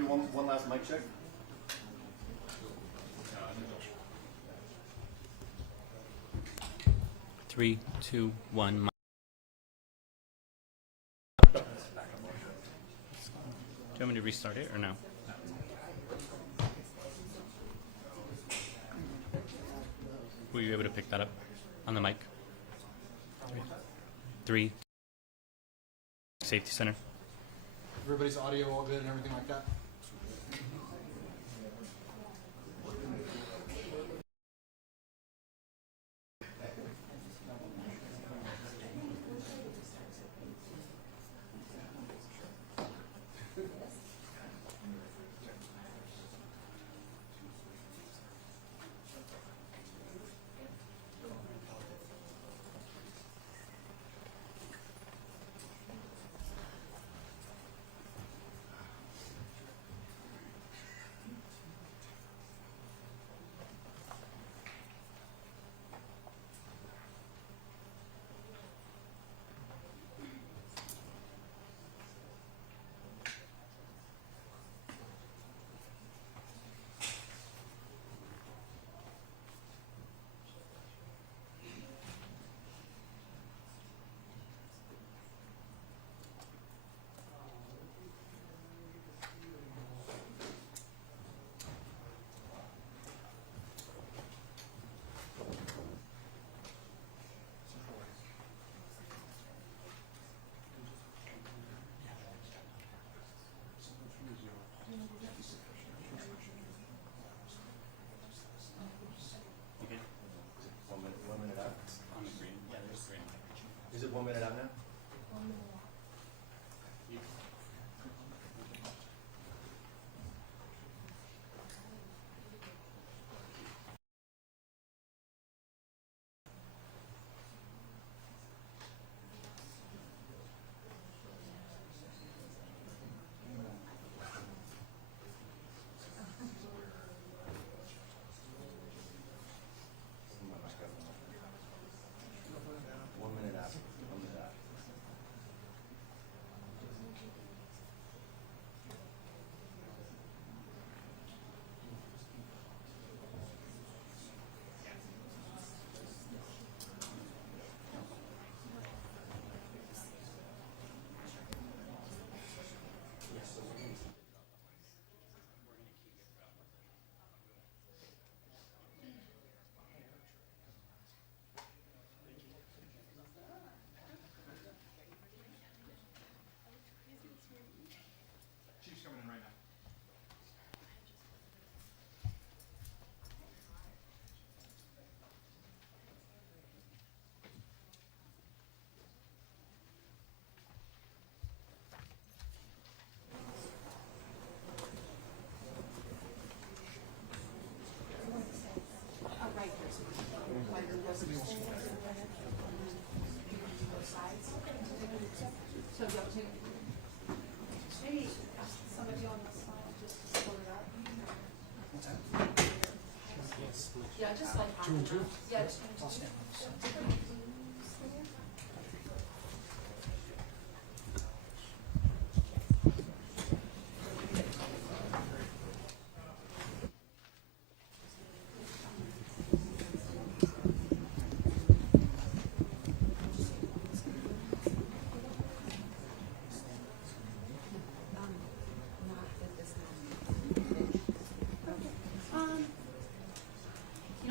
do one last mic check? Three, two, one. Do you want me to restart it or no? Were you able to pick that up on the mic? Three. Safety center. Everybody's audio all good and everything like that? Okay. 1 minute out? On the green. Yeah, there's green. Is it 1 minute out now? Chief's coming in right now. So don't take maybe somebody on the side just to split it up. Yeah, just like half and half. Yeah, just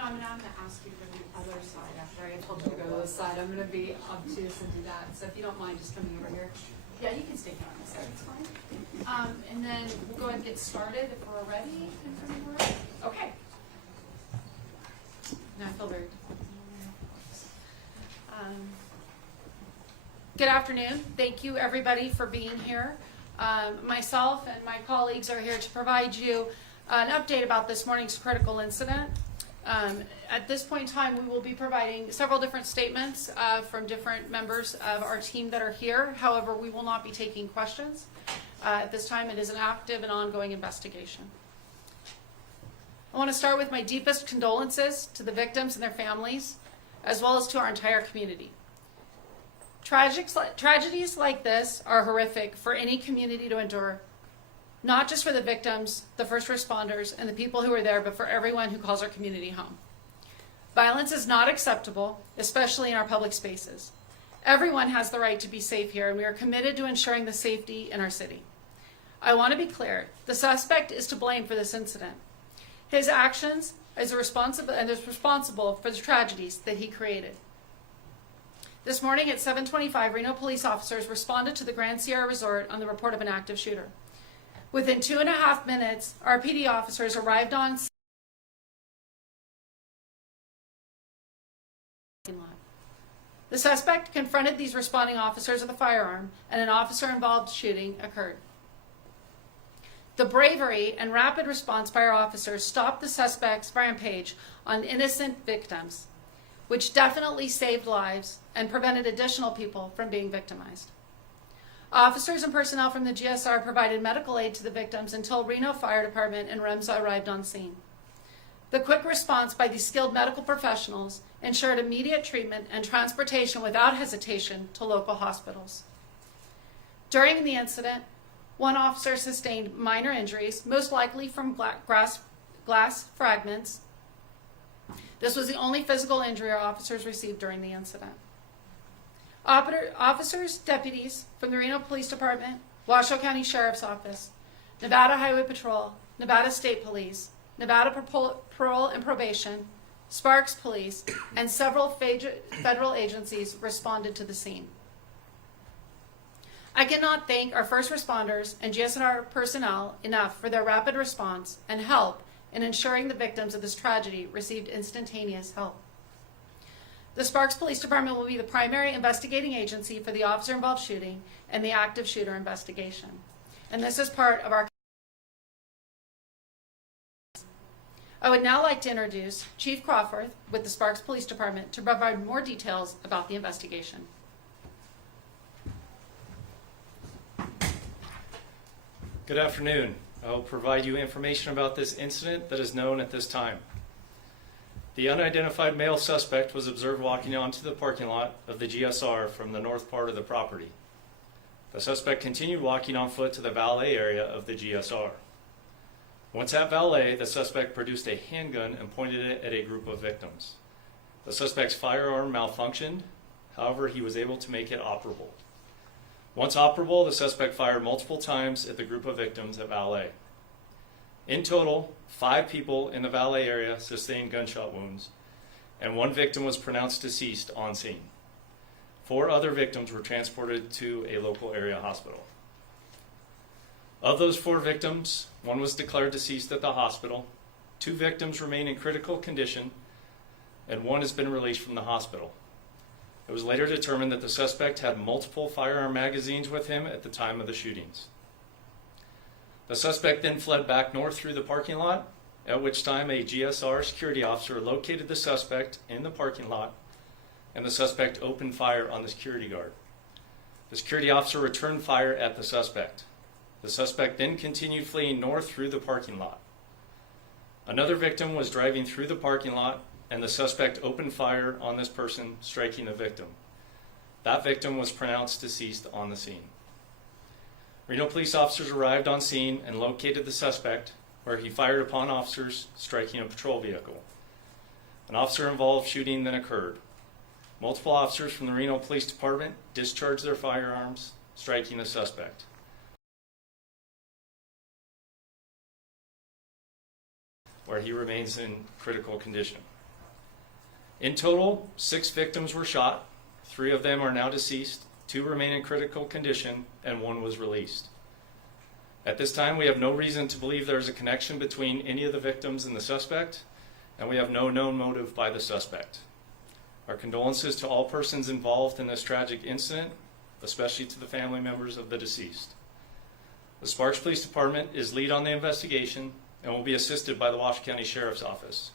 I'm gonna ask you to go to the other side after I told you to go to this side. I'm gonna be obtuse and do that. So if you don't mind just coming over here. Yeah, you can stay here on this side, it's fine. And then we'll go ahead and get started if we're ready. Okay. Now I feel very good afternoon. Thank you everybody for being here. Myself and my colleagues are here to provide you an update about this morning's critical incident. At this point in time, we will be providing several different statements from different members of our team that are here. However, we will not be taking questions. At this time, it is an active and ongoing investigation. I want to start with my deepest condolences to the victims and their families, as well as to our entire community. Tragedies like this are horrific for any community to endure, not just for the victims, the first responders, and the people who were there, but for everyone who calls our community home. Violence is not acceptable, especially in our public spaces. Everyone has the right to be safe here, and we are committed to ensuring the safety in our city. I want to be clear, the suspect is to blame for this incident. His actions is responsible for the tragedies that he created. This morning at 7:25, Reno police officers responded to the Grand Sierra Resort on the report of an active shooter. Within 2.5 minutes, our PD officers arrived on scene. The suspect confronted these responding officers with a firearm, and an officer-involved shooting occurred. The bravery and rapid response by our officers stopped the suspect's rampage on innocent victims, which definitely saved lives and prevented additional people from being victimized. Officers and personnel from the GSR provided medical aid to the victims until Reno Fire Department and REMSA arrived on scene. The quick response by these skilled medical professionals ensured immediate treatment and transportation without hesitation to local hospitals. During the incident, one officer sustained minor injuries, most likely from glass fragments. This was the only physical injury our officers received during the incident. Officers, deputies from the Reno Police Department, Washoe County Sheriff's Office, Nevada Highway Patrol, Nevada State Police, Nevada Parole and Probation, Sparks Police, and several federal agencies responded to the scene. I cannot thank our first responders and GSR personnel enough for their rapid response and help in ensuring the victims of this tragedy received instantaneous help. The Sparks Police Department will be the primary investigating agency for the officer-involved shooting and the active shooter investigation. And this is part of our... I would now like to introduce Chief Crawford with the Sparks Police Department to provide more details about the investigation. Good afternoon. I will provide you information about this incident that is known at this time. The unidentified male suspect was observed walking onto the parking lot of the GSR from the north part of the property. The suspect continued walking on foot to the valet area of the GSR. Once at valet, the suspect produced a handgun and pointed it at a group of victims. The suspect's firearm malfunctioned, however, he was able to make it operable. Once operable, the suspect fired multiple times at the group of victims at valet. In total, 5 people in the valet area sustained gunshot wounds, and 1 victim was pronounced deceased on scene. 4 other victims were transported to a local area hospital. Of those 4 victims, 1 was declared deceased at the hospital, 2 victims remain in critical condition, and 1 has been released from the hospital. It was later determined that the suspect had multiple firearm magazines with him at the time of the shootings. The suspect then fled back north through the parking lot, at which time a GSR security officer located the suspect in the parking lot, and the suspect opened fire on the security guard. The security officer returned fire at the suspect. The suspect then continued fleeing north through the parking lot. Another victim was driving through the parking lot, and the suspect opened fire on this person, striking the victim. That victim was pronounced deceased on the scene. Reno police officers arrived on scene and located the suspect, where he fired upon officers, striking a patrol vehicle. An officer-involved shooting then occurred. Multiple officers from the Reno Police Department discharged their firearms, striking the suspect. Where he remains in critical condition. In total, 6 victims were shot. 3 of them are now deceased, 2 remain in critical condition, and 1 was released. At this time, we have no reason to believe there is a connection between any of the victims and the suspect, and we have no known motive by the suspect. Our condolences to all persons involved in this tragic incident, especially to the family members of the deceased. The Sparks Police Department is lead on the investigation and will be assisted by the Washoe County Sheriff's Office.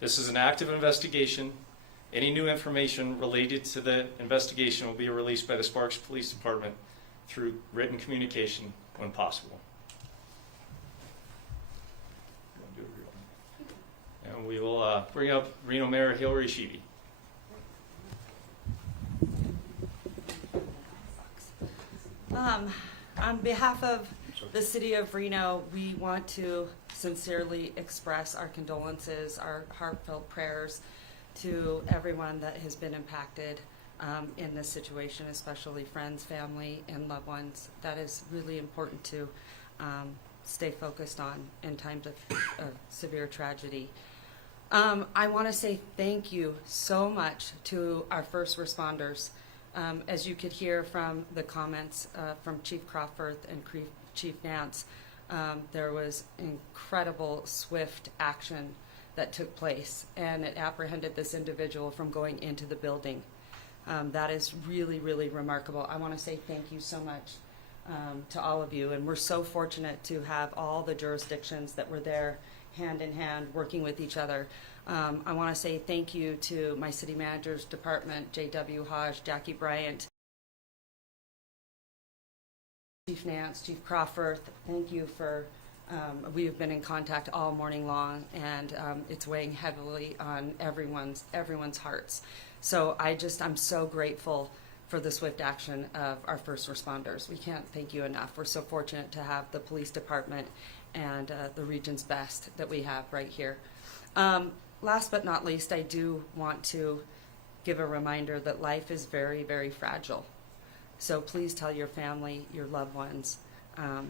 This is an active investigation. Any new information related to the investigation will be released by the Sparks Police Department through written communication when possible. And we will bring up Reno Mayor Hillary Sheeby. On behalf of The City of Reno, we want to sincerely express our condolences, our heartfelt prayers to everyone that has been impacted in this situation, especially friends, family, and loved ones. That is really important to stay focused on in times of severe tragedy. I want to say thank you so much to our first responders. As you could hear from the comments from Chief Crawford and Chief Nance, there was incredible swift action that took place, and it apprehended this individual from going into the building. That is really, really remarkable. I want to say thank you so much to all of you, and we're so fortunate to have all the jurisdictions that were there hand in hand working with each other. I want to say thank you to my city manager's department, J.W. Hodge, Jackie Bryant, Chief Nance, Chief Crawford. Thank you for, we have been in contact all morning long, and it's weighing heavily on everyone's hearts. So I'm so grateful for the swift action of our first responders. We can't thank you enough. We're so fortunate to have the police department and the region's best that we have right here. Last but not least, I do want to give a reminder that life is very, very fragile. So please tell your family, your loved ones,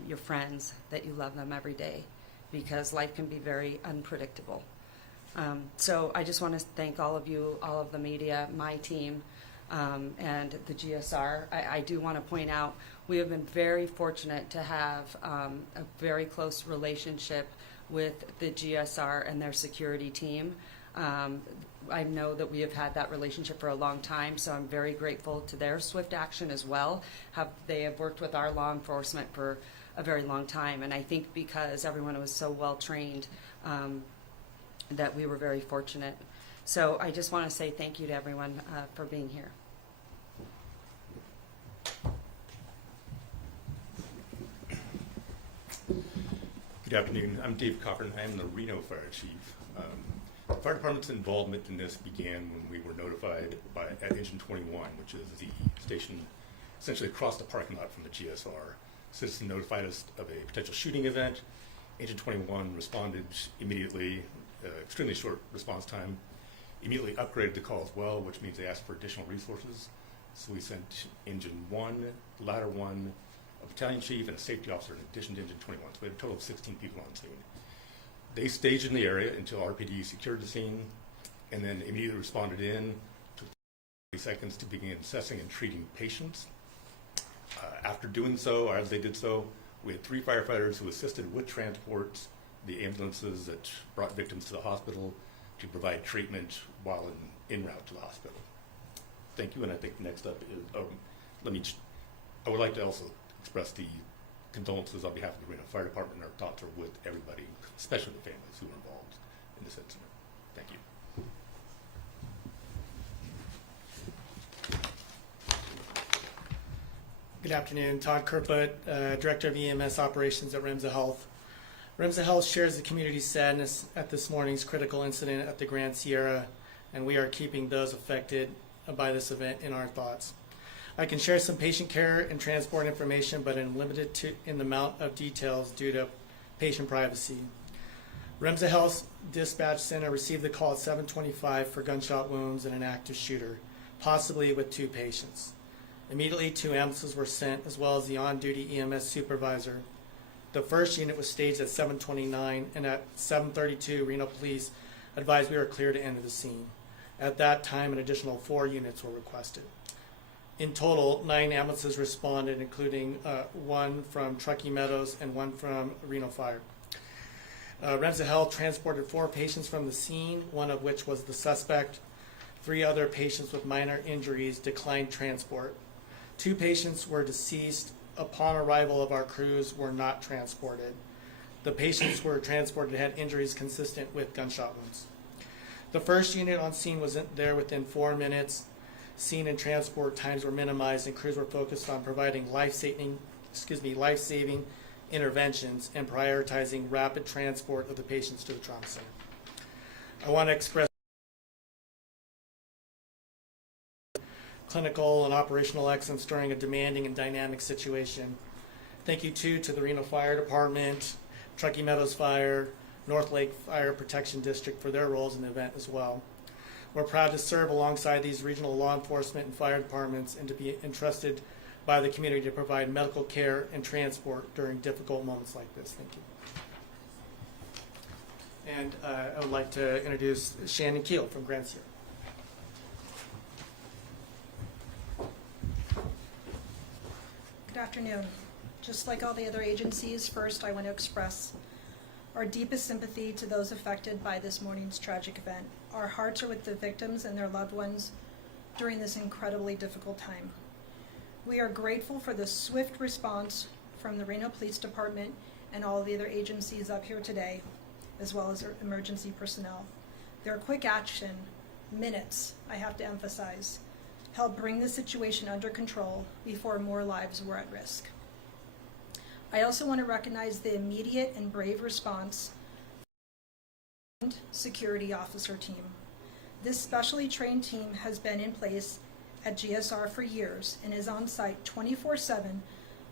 your friends that you love them every day, because life can be very unpredictable. So I just want to thank all of you, all of the media, my team, and the GSR. I do want to point out we have been very fortunate to have a very close relationship with the GSR and their security team. I know that we have had that relationship for a long time, so I'm very grateful to their swift action as well. They have worked with our law enforcement for a very long time, and I think because everyone was so well trained that we were very fortunate. So I just want to say thank you to everyone for being here. Good afternoon. I'm Dave Cochran. I am the Reno Fire Chief. The fire department's involvement in this began when we were notified at Engine 21, which is the station essentially across the parking lot from the GSR. Citizen notified us of a potential shooting event. Engine 21 responded immediately, extremely short response time, immediately upgraded the call as well, which means they asked for additional resources. So we sent Engine 1, Ladder 1, a battalion chief, and a safety officer in addition to Engine 21. So we had a total of 16 people on scene. They staged in the area until RPD secured the scene, and then immediately responded in, took 30 seconds to begin assessing and treating patients. After doing so, or as they did so, we had 3 firefighters who assisted with transports, the ambulances that brought victims to the hospital to provide treatment while en route to the hospital. Thank you, and I think next up is, I would like to also express the condolences on behalf of the Reno Fire Department. Our thoughts are with everybody, especially the families who were involved in this incident. Thank you. Good afternoon. Todd Kerput, Director of EMS Operations at Remsa Health. Remsa Health shares the community's sadness at this morning's critical incident at the Grand Sierra, and we are keeping those affected by this event in our thoughts. I can share some patient care and transport information, but I'm limited in the amount of details due to patient privacy. Remsa Health Dispatch Center received the call at 7:25 for gunshot wounds and an active shooter, possibly with 2 patients. Immediately, 2 ambulances were sent, as well as the on-duty EMS supervisor. The first unit was staged at 7:29, and at 7:32, Reno Police advised we were clear to enter the scene. At that time, an additional 4 units were requested. In total, 9 ambulances responded, including 1 from Truckee Meadows and 1 from Reno Fire. Remsa Health transported 4 patients from the scene, 1 of which was the suspect. 3 other patients with minor injuries declined transport. 2 patients were deceased. Upon arrival of our crews, were not transported. The patients were transported had injuries consistent with gunshot wounds. The first unit on scene was there within 4 minutes. Scene and transport times were minimized, and crews were focused on providing life-saving interventions and prioritizing rapid transport of the patients to the trauma center. I want to express clinical and operational excellence during a demanding and dynamic situation. Thank you too to the Reno Fire Department, Truckee Meadows Fire, North Lake Fire Protection District for their roles in the event as well. We're proud to serve alongside these regional law enforcement and fire departments and to be entrusted by the community to provide medical care and transport during difficult moments like this. Thank you. And I would like to introduce Shannon Keel from Grand Sierra. Good afternoon. Just like all the other agencies, first I want to express our deepest sympathy to those affected by this morning's tragic event. Our hearts are with the victims and their loved ones during this incredibly difficult time. We are grateful for the swift response from the Reno Police Department and all the other agencies up here today, as well as our emergency personnel. Their quick action, minutes, I have to emphasize, helped bring the situation under control before more lives were at risk. I also want to recognize the immediate and brave response from the security officer team. This specially trained team has been in place at GSR for years and is on site 24/7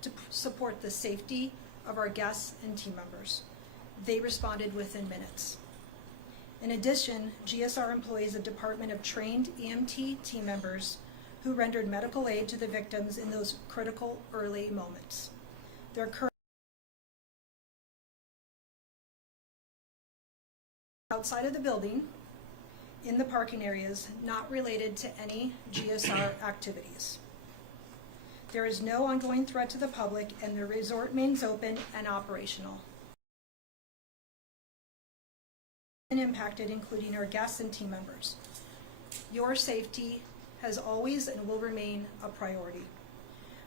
to support the safety of our guests and team members. They responded within minutes. In addition, GSR employs a department of trained EMT team members who rendered medical aid to the victims in those critical early moments. Their current outside of the building, in the parking areas, not related to any GSR activities. There is no ongoing threat to the public, and the resort remains open and operational. And impacted, including our guests and team members. Your safety has always and will remain a priority.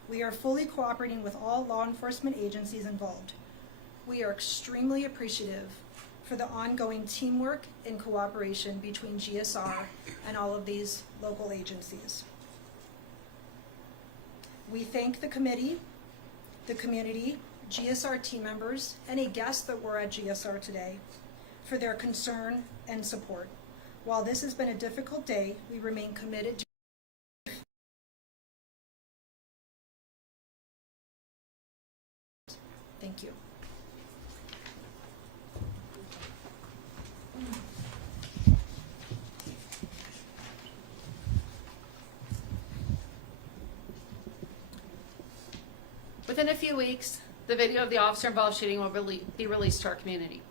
We are fully cooperating with all law enforcement agencies involved. We are extremely appreciative for the ongoing teamwork and cooperation between GSR and all of these local agencies. We thank the committee, the community, GSR team members, any guests that were at GSR today for their concern and support. While this has been a difficult day, we remain committed to Thank you. Within a few weeks, the video of the officer-involved shooting will be released to our community.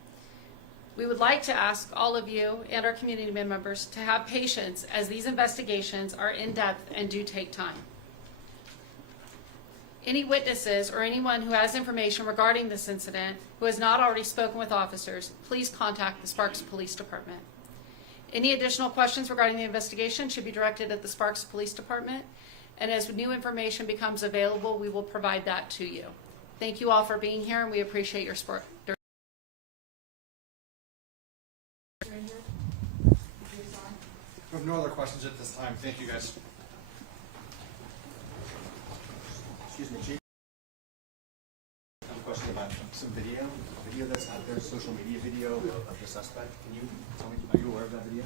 We would like to ask all of you and our community members to have patience as these investigations are in-depth and do take time. Any witnesses or anyone who has information regarding this incident who has not already spoken with officers, please contact the Sparks Police Department. Any additional questions regarding the investigation should be directed at the Sparks Police Department, and as new information becomes available, we will provide that to you. Thank you all for being here, and we appreciate your support. We have no other questions at this time. Thank you, guys. Excuse me, Chief. I have a question about some video that's out there, social media video of the suspect. Can you tell me, are you aware of that video?